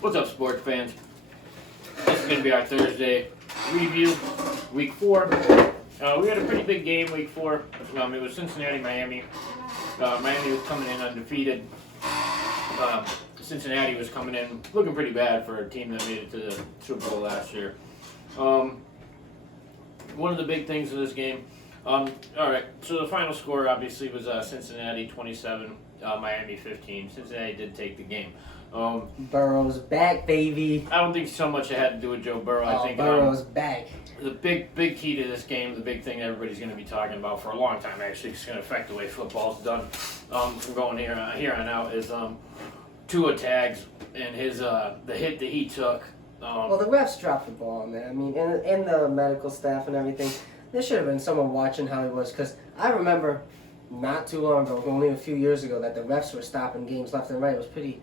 What's up, sports fans? This is going to be our Thursday review, Week 4. We had a pretty big game, Week 4. It was Cincinnati, Miami. Miami was coming in undefeated. Cincinnati was coming in looking pretty bad for a team that made it to the Super Bowl last year. One of the big things in this game, all right, so the final score obviously was Cincinnati 27, Miami 15. Cincinnati did take the game. Burrow's back, baby. I don't think so much it had to do with Joe Burrow. I think Burrow's back. The big key to this game, the big thing that everybody's going to be talking about for a long time, actually, it's going to affect the way football's done from going here on out, is Tua tags and his the hit that he took. Well, the refs dropped the ball on there. I mean, and the medical staff and everything. There should have been someone watching how he was, because I remember not too long ago, only a few years ago, that the refs were stopping games left and right. It was pretty.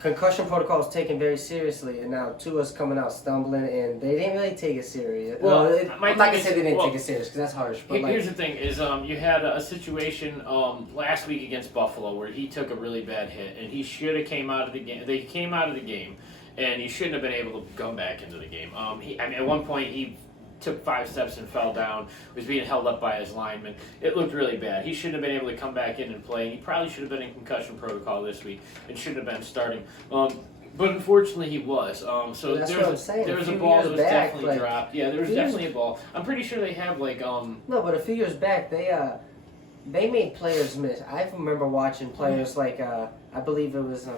Concussion protocol was taken very seriously, and now Tua's coming out stumbling, and they didn't really take it serious. Well, I'm not gonna say they didn't take it serious, because that's harsh. But here's the thing: is you had a situation last week against Buffalo where he took a really bad hit, and he should have came out of the game. They came out of the game, and he shouldn't have been able to come back into the game. At one point he took 5 steps and fell down, was being held up by his lineman. It looked really bad. He shouldn't have been able to come back in and play. He probably should have been in concussion protocol this week and shouldn't have been starting. But unfortunately he was. So that's there what I'm was saying. there was a few ball years that was back, definitely dropped. Yeah, there was definitely a ball. I'm pretty sure they have like No, but a few years back they made players miss. I remember watching players like I believe it was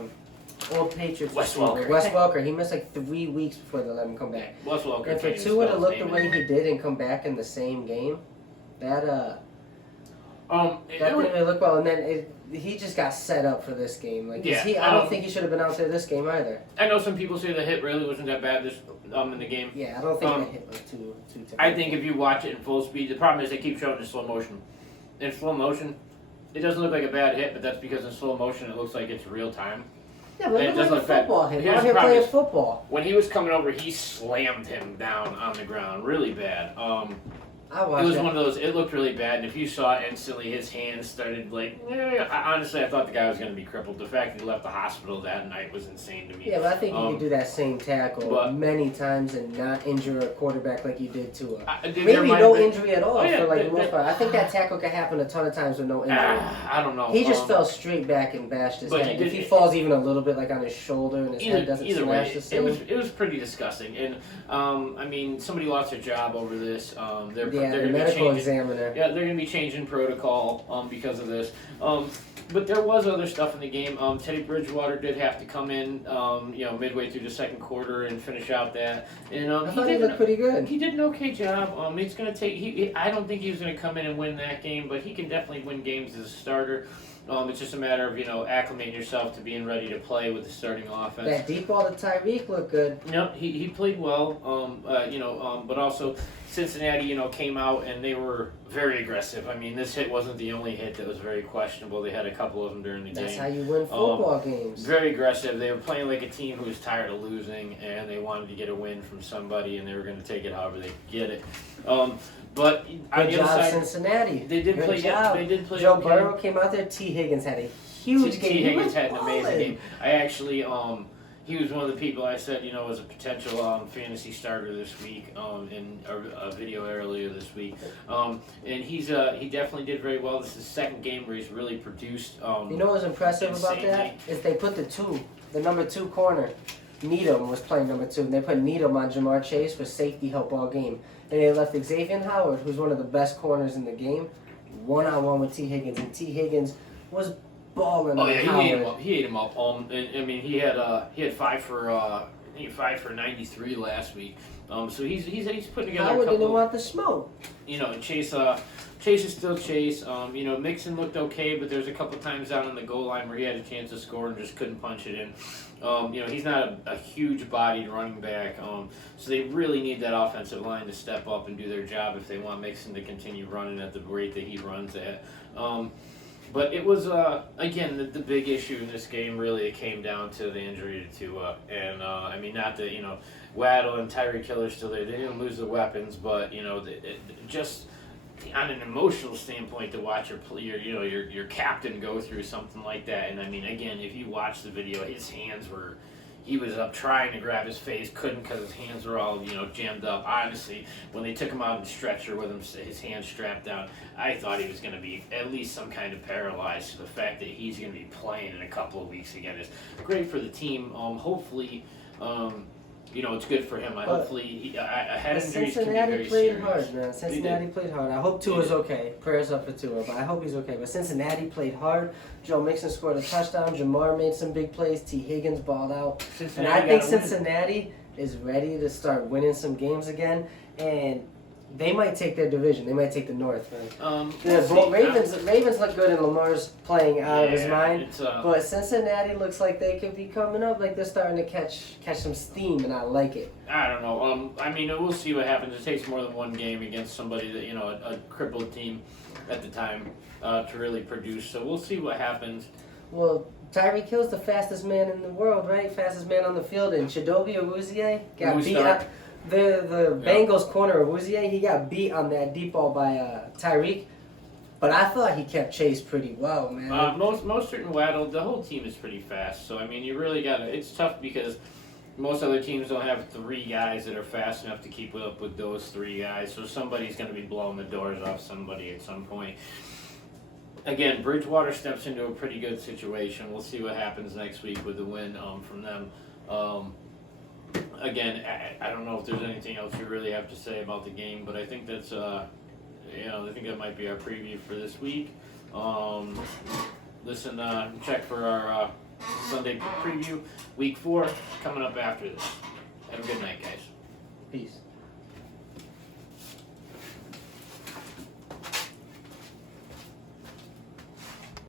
old Patriots Wes receiver, Welker. Wes Welker. He missed like 3 weeks before they let him come back. Wes Welker. And for Tua to look the way he did and come back in the same game, that didn't really look well. And then he just got set up for this game. Like, I don't think he should have been out there this game either. I know some people say the hit really wasn't that bad this in the game. Yeah, I don't think that hit like too. I think if you watch it in full speed, the problem is they keep showing it in slow motion. In slow motion, it doesn't look like a bad hit, but that's because in slow motion it looks like it's real time. Yeah, but it does like a look bad. football hit. Here's Out the here problem playing is, football. When he was coming over, he slammed him down on the ground really bad. I It watched was it. one of those, it looked really bad, and if you saw it instantly, his hands started honestly, I thought the guy was going to be crippled. The fact that he left the hospital that night was insane to me. Yeah, but I think you could do that same tackle many times and not injure a quarterback like you did to maybe no injury at all for like the most part. I think that tackle could happen a ton of times with no injury. I don't know. He just fell straight back and bashed his head. If he falls even a little bit like on his shoulder and his head doesn't smash the same. It was pretty disgusting. And somebody lost their job over this. They're going to be medical changing. Examiner. Yeah, they're going to be changing protocol because of this. But there was other stuff in the game. Teddy Bridgewater did have to come in, midway through the second quarter and finish out that. And I thought he looked pretty good. He did an okay job. It's going to take. I don't think he was going to come in and win that game, but he can definitely win games as a starter. It's just a matter of acclimating yourself to being ready to play with the starting offense. That deep ball to Tyreek looked good. Yep, he played well. But also Cincinnati, came out and they were very aggressive. I mean, this hit wasn't the only hit that was very questionable. They had a couple of them during the game. That's how you win football games. Very aggressive. They were playing like a team who was tired of losing, and they wanted to get a win from somebody, and they were going to take it however they could get it. But on the other side, Cincinnati. They did play. Job. They did play. Joe okay. Burrow came out there. T. Higgins had a huge game. T. Higgins had an balling. amazing game. I actually, he was one of the people I said, was a potential fantasy starter this week in a video earlier this week. And he definitely did very well. This is his second game where he's really produced. You know what's impressive about that is they put the number 2 corner. Needham was playing number 2, and they put Needham on Jamar Chase for safety help all game. And they left Xavier Howard, who's one of the best corners in the game, one-on-one with T. Higgins, and T. Higgins was balling on Howard. He ate him up. He had 5 for 93 last week. So he's putting together. Howard a couple. didn't want the smoke. And Chase is still Chase. Mixon looked okay, but there's a couple times out on the goal line where he had a chance to score and just couldn't punch it in. He's not a huge-bodied running back, so they really need that offensive line to step up and do their job if they want Mixon to continue running at the rate that he runs at. But it was, again, the big issue in this game, really, it came down to the injury to Tua. And, not that, Waddle and Tyreek Hill are still there. They didn't lose the weapons, but, just on an emotional standpoint to watch your captain go through something like that. And, again, if you watch the video, his hands were he was up trying to grab his face, couldn't because his hands were all, jammed up. Honestly, when they took him out in stretcher with his hands strapped down, I thought he was going to be at least some kind of paralyzed. So the fact that he's going to be playing in a couple of weeks again is great for the team. Hopefully, it's good for him. Hopefully, a head injury can be very serious. Cincinnati played hard, man. Cincinnati played hard. I hope Tua's okay. Prayers up for Tua, but I hope he's okay. But Cincinnati played hard. Joe Mixon scored a touchdown. Jamar made some big plays. T. Higgins balled out. And I think Cincinnati is ready to start winning some games again. And they might take their division. They might take the North. Ravens look good, and Lamar's playing out of his mind. But Cincinnati looks like they could be coming up, like they're starting to catch some steam, and I like it. I don't know. We'll see what happens. It takes more than one game against somebody that a crippled team at the time to really produce. So we'll see what happens. Well, Tyreek Hill's the fastest man in the world, right? Fastest man on the field, and Chidobe Awuzie got beat up. The Bengals corner Awuzie, he got beat on that deep ball by Tyreek, but I thought he kept Chase pretty well, man. Most and Waddle, the whole team is pretty fast. So you really it's tough because most other teams don't have three guys that are fast enough to keep up with those three guys. So somebody's going to be blowing the doors off somebody at some point. Again, Bridgewater steps into a pretty good situation. We'll see what happens next week with the win from them. Again, I don't know if there's anything else you really have to say about the game, but I think that's, I think that might be our preview for this week. Check for our Sunday preview, week 4, coming up after this. Have a good night, guys. Peace.